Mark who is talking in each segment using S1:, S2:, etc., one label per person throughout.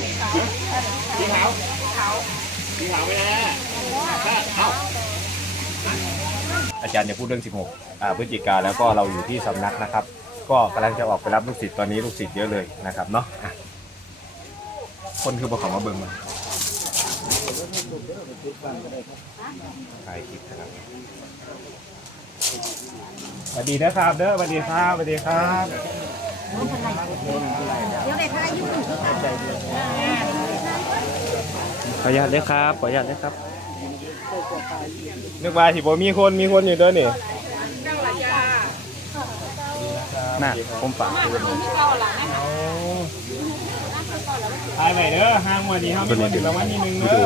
S1: สีขาวสีขาวไปนะถ้าเอ้าอาจารย์จะพูดเรื่อง 16อ่าพฤศจิกาแล้วก็เราอยู่ที่สำนักนะครับ ก็กำลังจะออกไปรับลูกศิษย์ตอนนี้ลูกศิษย์เยอะเลยนะครับเนาะอะคนคือบอกของมาเบิ่งมาถ่ายคลิปนะครับสวัสดีนะครับเด้อสวัสดีครับสวัสดีครับ
S2: เดี๋ยวในท้ายยุ่ง
S1: ขออนุญาตด้วยครับขออนุญาตด้วยครับนึกว่าที่บ่มีคนมีคนอยู่เด้อนี่น่ะผมฝากทายใหม่เด้อห้างวันนี้เฮามีคนถึงรางวัลที่หนึ่งเด้อ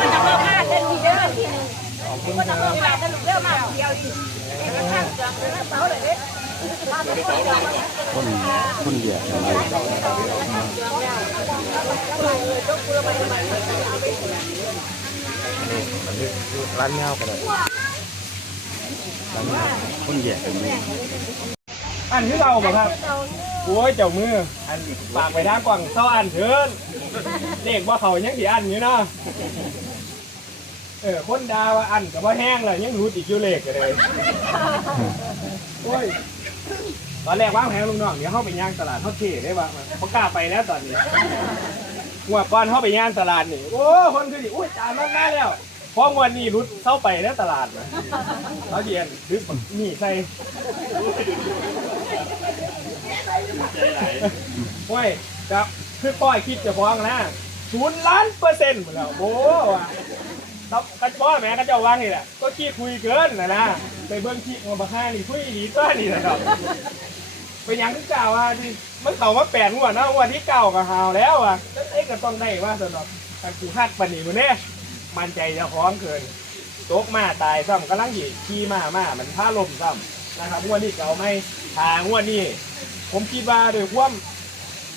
S2: มันจะมาพลาดเล่นทีเด้อทีนึงมันจะมาพลาดเล่นลูกเด้อมาเดียวดิเอกข้างเสือกเรื่อ
S1: คนคนเดียวร้านเงาไปเลยร้านเงาคนเดียวกันนี่อันที่เราบ่ครับโอ้ยเจ้ามือ อันฝากไปทางกว่างเศร้าอันเถินเด็กว่าเขายังสิอันอยู่เนาะเออคนดาว่าอันกับว่าแห้งเลยยังรู้อีกอยู่เลขกันเลยโอ้ย ตอนแรกว่างแผนลุงน้องเดี๋ยวเข้าไปย่างตลาดเขาเทได้บ้างเขากล้าไปแล้วตอนนี้หัวก่อนเข้าไปย่างตลาดนี่โอ้คนคือดิอุ้ยจานมากได้แล้วเพราะวันนี้รุดเข้าไปแล้วตลาดนะเขาเดียนดึกนี่ใส่โอ้ยจะคือป้อยคิดจะฟ้องนะศูนย์ล้านเปอร์เซ็นต์หมดแล้วโอ้ ว่ะแล้วกระป้อแม่ก็เจะว่างนี่แหละก็ขี้คุยเกินนะนะไปเบิ้งขี้มาบ้านี่คุยดีตัวนี่นะครับเป็นหยังที่เก่าอะที่มันเต่ามาแปดงวนาะงวที่เก่าก็หาวแล้วอะแล้วเอ้ก็ต้องได้ว่าสำหรับการกูคาดปนีมันเนี่ยมันใจจะพร้อมเกินตกมาตายซ้ำกำลังหยีขี่มามามันพาลมซ้ำนะครับงวนี้เก่าไม่ทางงวนี้ผมคิดว่าโดยความ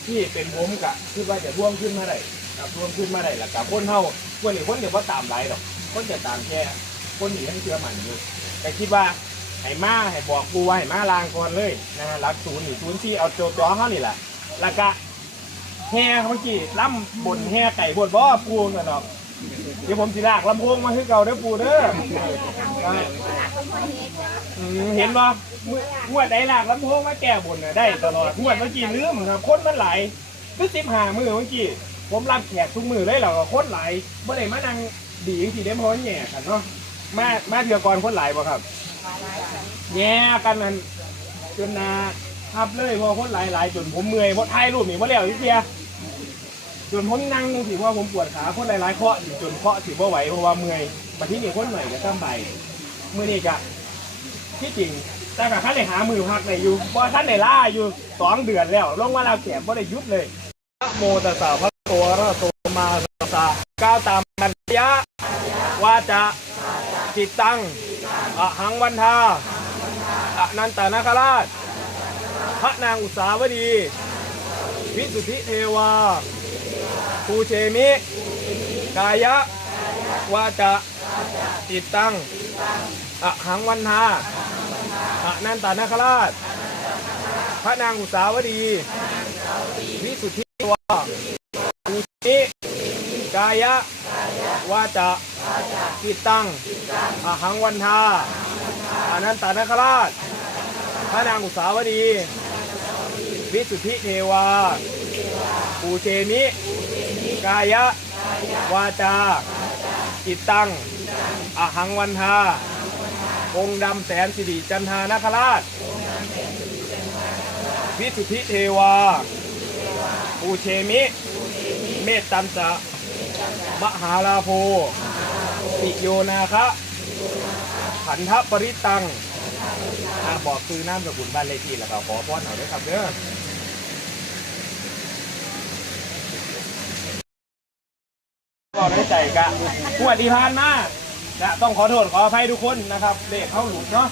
S1: ที่เป็นผมกะคิดว่าจะท่วมขึ้นมาได้ กับท่วมขึ้นมาได้ล้วกับคนเฮาคนนี้คนเดียวว่าตามไรหรอกคนจะตามแค่คนหนีให้เชื่อมันอยู่แต่คิดว่าให้มาให้บอกปูว่าให้มาลางก่อนเลยนะฮะรักศูนย์นี่ศูนย์ที่เอาโจจอเขานี่แหละแล้วก็แห่เมื่อกี้ล่ำบนแห่ไก่บนบ่ปูกันดอกเดี๋ยวผมสิลากลำโพงมาให้เก่าเด้อปูเด้อเห็นบ่มื้องวดใดลากลำโพงมาแก้บนน่ะได้ตลอดงวดเมื่อกี้ลืมครับคนมันไหลายคือสิบห้ามือเมื่อกี้ ผมรับแขกทุกมือเลยแล้วก็คนหลายบ่อได้มานั่งดีจังซี่เด้เพราะแหย่กันเนาะมามาเถื่อก่อนคนหลายบ่ครับแย่กันนั่นจนนาทับเลยพอคนหลายๆจนผมเมื่อยเพราะถ่ายรูปนี่มาแล้วอีเทียจนผมนั่งถือว่าผมปวดขาคนหลายๆเคาะอยู่จนเคาะถือว่าไหวเพราะว่าเมื่อยมาที่นี่คนหน่อยก็ซ้ำใบเมื่อนี่กะที่จริงแต่กับท่านได้หามือพักได้อยู่เพราะท่านได้ล่าอยู่สองเดือนแล้วลงมาล้วแขนบ่ได้ยุบเลยโมตสสะพระ ตัวระโตมาสัสสะก้าวตามมัญญะวาจะจิตตังอหังวันทาอนันตนาคราช พระนางอุสาวดี วิสุทธิเทวาภูเชมิ กายะวาจะจิตตังอหังวันทาอนันตนาคราช พระนางอุสาวดี วิสุทธิายะวาจะจิตตังอหังวันทาอนันตนาคราช พระนางอุตสาวดี วิสุทธิเทวา ปูเชมิ กายะ วาจา จิตตัง อหังวันทา องค์ดำแสนสิริจันทานาคราช วิสุทธิเทวา ปูเชมิ เมตตันจะ มหาลาโภปิโยนาคะขันทปริตังอะบอกคือน้ำสกุลบ้านเลขที่แล้วก็ขอพรหน่อยด้วยครับเด้อก็ได้ใจกะปวดที่ผ่านมาจะต้องขอโทษขออภัยทุกคนนะครับเลขเข้าหลุดเนาะ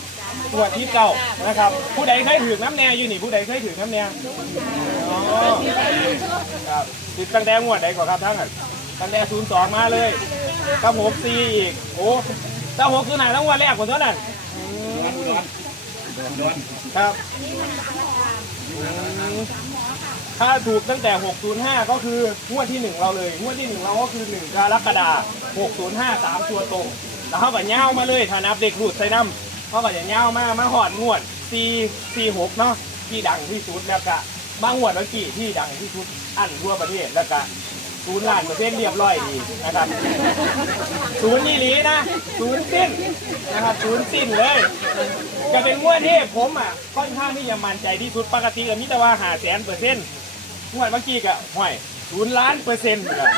S1: ปวดที่เก่านะครับ ผู้ใดเคยถือน้ำแน่อยู่นี่ผู้ใดเคยถือน้ำแน่อ๋อครับติดตั้งแต่งวดใดก่อนครับทั้งนั้น ตั้งแต่ศูนย์สองมาเลยกับหกสี่อีก โอ้ถ้าหกคือไหนต้องวันแรกกว่าเท่านั้นครับถ้าถูกตั้งแต่ 605 ก็คืองวดที่หนึ่งเราเลย งวดที่หนึ่งเราก็คือ 1 กรกฎาคม605 3 ตัวตรง แล้วเขาก็ย่าวมาเลยถ้านับเด็กรูดใส่น้ำเขาก็จะย่าวมา มาหอดงวด 4 4 6 เนาะที่ดังที่สุดแล้วก็บางงวดเมื่อกี้ที่ดังที่สุดอันทั่วประเทศแล้วก็ ศูนย์ล้านเปอร์เซ็นต์เรียบร้อยดีนะครับศูนย์นี่หลีนะศูนย์สิ้นนะครับศูนย์สิ้นเลยก็เป็นงวดที่ผมอะค่อนข้างที่จะมั่นใจที่สุดปกติก็มิตรว่าหาแสนเปอร์เซ็นต์งวดเมื่อกี้ก็ห่วยศูนย์ล้านเปอร์เซ็นต์ครับ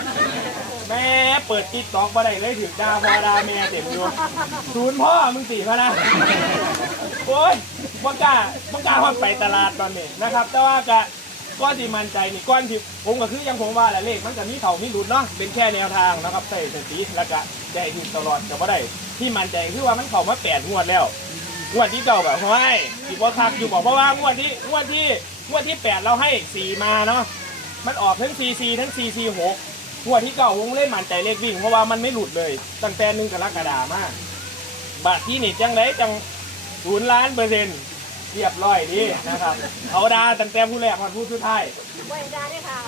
S1: แม่เปิดติ๊กต็อกมาได้เลยถึงดาพอดาแม่เต็มอยู่ศูนย์พ่อมึงสี่พนะโอ้ยบังกาบังกาฮอดไปตลาดตอนนี้นะครับ แต่ว่าก็ ก้อนที่มั่นใจนี่ก้อนที่ผมก็คือยังผมว่าแหละเลขมันก็มีเขามีหลุดเนาะเป็นแค่แนวทางนะครับใส่สติแล้วก็ใจถึงตลอดก็บ่ได้ที่มั่นใจคือว่ามันเข้ามาแปดงวดแล้วงวดที่เก่าแบบห้อยอีกว่าคักอยู่บอกเพราะว่างวดที่งวดที่งวดที่แปดเราให้สี่มาเนาะมันออกทั้งซีซีทั้งซีซีหกงวดที่เก่าวงเล่นมั่นใจเลขวิ่งเพราะว่ามันไม่หลุดเลยตั้งแต่หนึ่งกรกฎามมาบาทที่นี่จังไรจังศูนย์ล้านเปอร์เซ็นต์ เรียบร้อยดีนะครับเขาดาตั้งแต่ผู้แรกมาผู้สุดท้าย
S2: ไว้ได้ได้ค่ะ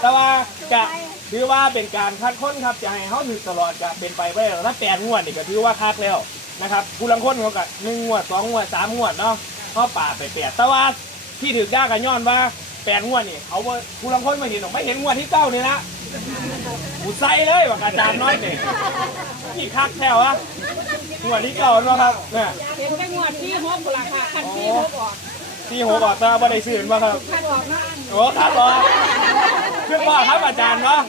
S1: แต่ว่าจะถือว่าเป็นการคัดค้นครับจะให้เขาถือตลอดจะเป็นไปไม่ได้หรอกถ้าแปดงวดนี่ก็ถือว่าคักแล้วนะครับผู้ลังคนเขาก็หนึ่งงวดสองงวดสามงวดเนาะเขาป่าไปแปดแต่ว่าที่ถือยากกันย้อนว่าแปดงวดนี่เขาว่าผู้ลังคนมาเห็นหรอกไม่เห็นงวดที่เก้านี่ละกูใส่เลยว่าอาจารย์น้อยเนี่ยนี่คักแถวอะ งวดที่เก้าเนาะครับเนี่ย
S2: เห็นไปงวดที่หกราคาคันที่หกออก
S1: ที่หัวบอกตาบ่ได้ซื้อมาครับ
S2: คันออกนะ
S1: โอ้ครับบอขึ้นบ่ครับอาจารย์เนาะ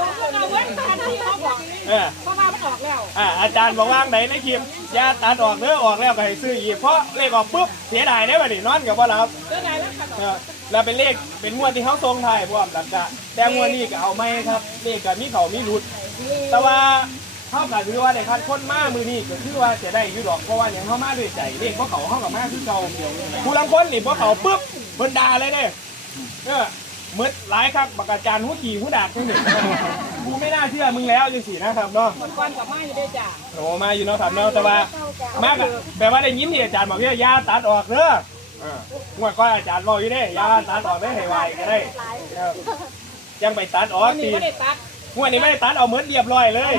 S2: ต้องเอาไว้คันที่หกออก
S1: เออ
S2: เพราะว่ามันออกแล้ว
S1: อ่าอาจารย์บอกว่างไหนในคลิปอย่าตัดออกเด้อออกแล้วก็ให้ซื้ออีกเพราะเลขออกปุ๊บเสียดายได้อบัดนี้นอนกับว่ารับ
S2: เจอไหนแล้วคันออก
S1: เออแล้วเป็นเลขเป็นงวดที่เขาทรงไทายพวกหลักกะแต่งวดนี้ก็เอาไม่ครับเลขกับมีเขามีรุด แต่ว่า เขาก็ถือว่าในคัดคนมามือนี้ก็คือว่าจะได้อยู่ดอกเพราะว่าอย่างเขามาด้วยใจเลขเพราะเขาเขากับมาคือเก่าผู้ลังคนนี่เพราะเขาปุ๊บเพิ่นด่าเลยเด้เออมืดหลายครับบักอาจารย์หัวขี่หัวดากจังหนึ่งกูไม่น่าเชื่อมึงแล้วจังสินะครับเนาะ
S2: วันกับไม้อยู่ด้วยจ้ะ
S1: โอ้มาอยู่เนาะครับเนาะแต่ว่ามากอะแปลว่าได้ยินที่อาจารย์บอกว่าอยาตัดออกเด้อเอองวดก้อยอาจารย์บอกอยู่เด้อยาตัดออกได้ให้ไวก็ได้เออยังไปตัดออก
S2: วันนี้
S1: ตี
S2: ไม่ได้ตัด
S1: งวนี้ไม่ได้ตัดเอาเหมือนเรียบร้อยเลย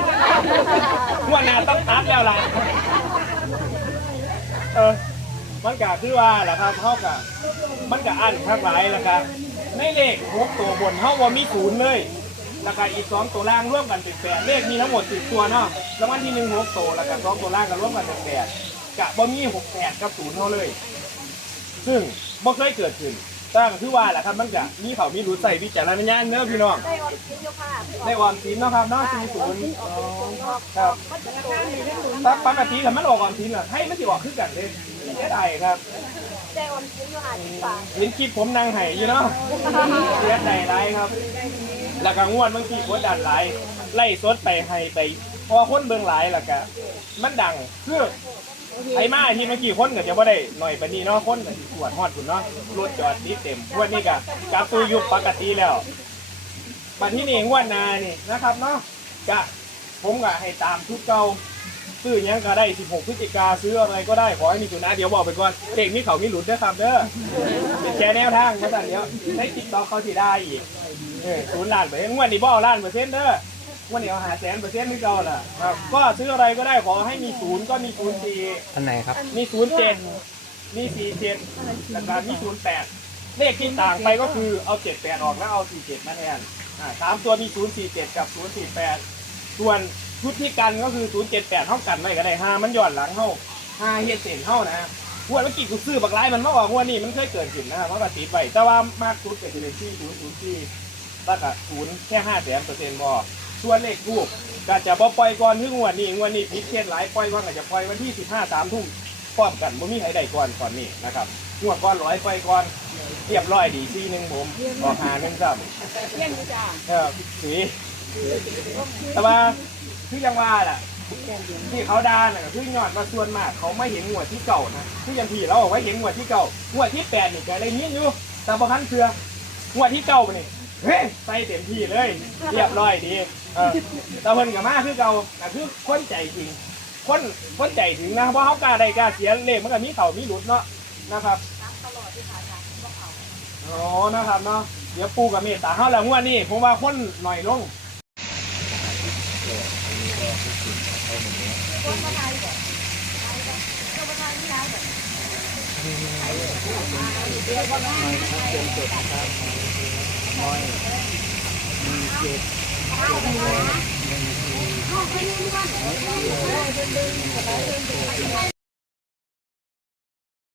S1: งวหน้าต้องตัดแล้วล่ะเออมันก็คือว่าแหละครับเท่ากับมันก็อันทักหลายแหละครับในเลขหกตัวบนเท่าว่ามีศูนย์เลยแล้วก็อีกสองตัวล่างร่วมกันเป็นแปดเลขมีทั้งหมดสิบตัวเนาะแล้ววันที่หนึ่งหกตัวแล้วก็สองตัวล่างกันร่วมกันเป็นแปดกะบ่มีหกแปดกับศูนย์เท่าเลย ซึ่งบ่เคยเกิดขึ้น ตั้งคือว่าแหละครับมันจะมีเขามีรู้ใส่วิจารณญาณเนอะพี่น้อง
S2: ได้ออกกินอยู่ค่ะ
S1: ในออมสินเนาะครับเนาะสี่ศูนย์ครับถ้าปกติถ้ามันออกออมสินเหรอให้มันสิออกคือกันเลยเสียดายครับ
S2: ได้ออกกินอยู่ค่ะที่ฝา
S1: เห็นคลิปผมนั่งไห้อยู่เนาะเสียดายไรครับ แล้วก็งวดบางทีกดดันหลายไล่สดไปให้ไปเพราะว่าคนเบิ่งหลายแล้วก็มันดังคือ ไอ้มาที่เมื่อกี้คนก็จะว่าได้หน่อยปานนี้เนาะคนก็สิปวดฮอดคุณเนาะรถจอดนิดเต็มงวันนี้ก็กลับตัวยุคปกติแล้วบัดที่นี่งวดหนานี่นะครับเนาะก็ผมก็ให้ตามทุกเก่าซื้อหยังก็ได้ 16 พฤศจิกาซื้ออะไรก็ได้ขอให้มีจุนะเดี๋ยวบอกไปก่อนเด็กมีเขามีหลุดนะครับเด้อเป็นแชร์แนวทางมาสั่นเดี๋ยวในติ๊กต็อกเขาสิได้อีกเออศูนย์ล้านเปอร์เซ็นต์งวดนี้บ่เอาล้านเปอร์เซ็นต์เด้อ วดนี้เอาหาแสนเปอร์เซ็นต์นี่เก่าล่ะครับก็ซื้ออะไรก็ได้ขอให้มีศูนย์ก็มีศูนย์สี่
S3: อันไหนครับ
S1: มีศูนย์เจ็ดมีสี่เจ็ดแล้วก็มีศูนย์แปดเลขที่ต่างไปก็คือเอาเจ็ดแปดออกแล้วเอาสี่เจ็ดมาแทนอ่าสามตัวมีศูนย์สี่เจ็ดกับศูนย์สี่แปดส่วนชุดที่กันก็คือศูนย์เจ็ดแปดเท่ากันไว้ก็ได้ห้ามันย้อนหลังเท่าห้าเฮ็ดเส้นเท่านะงวดเมื่อกี้กูซื้อบักไลายมันมาออกงวดนี้มันเคยเกิดขึ้นนะครับเพราะว่าติดไว้แต่ว่ามากสุดก็จะเป็นที่ศูนย์ศูนย์ที่แล้วก็ศูนย์แค่ห้าแสนเปอร์เซ็นต์พอ ส่วนเลขทูบก็จะบ่ปล่อยก่อนถึงวันนี้งวันนี้พิเศษหลายปล่อยก่อนก็จะปล่อยวันที่สิบห้าสามทุ่มพร้อมกันบ่มีใครได้ก่อนก่อนนี้นะครับงวดก่อนร้อยปล่อยก่อนเรียบร้อยดีซีหนึ่งผมออกหาหนึ่งซ้
S2: เยี่ยงจ้ะำ
S1: เออสีแต่ว่าคือยังว่าล่ะ ที่เขาด่าน่ะคือยอดมาส่วนมากเขาไม่เห็นงวดที่เก่านะคือยังพี่เราบอกว่าเห็นงวดที่เก่างวดที่แปดนี่ก็ได้ยินอยู่แต่บางครั้งเสืองวดที่เก่านี่ เฮ้ยใส่เต็มที่เลย เรียบร้อยดีตะเพิ่นกับมาคือเก่าแต่คือคนใจจริง คนคนใจถึงนะเพราะเขากล้าได้กล้าเสียเล่มันก็มีเข่ามีหลุดเนาะนะครับตลอ
S4: ดที่ขาจากพวเขา
S1: อ๋อนะครับเนาะเดี๋ยวปูกับเมตตาเฮาแล้วงวดนี้ผมว่าคนหน่อยลงคนมา
S4: ไทยก่อนคนมาไทยที่ร้านก่อนเดี๋ยวคนมาที่ไทย ร้อยมีเจ็ดเจ็ดร้อยหนึ่งสี่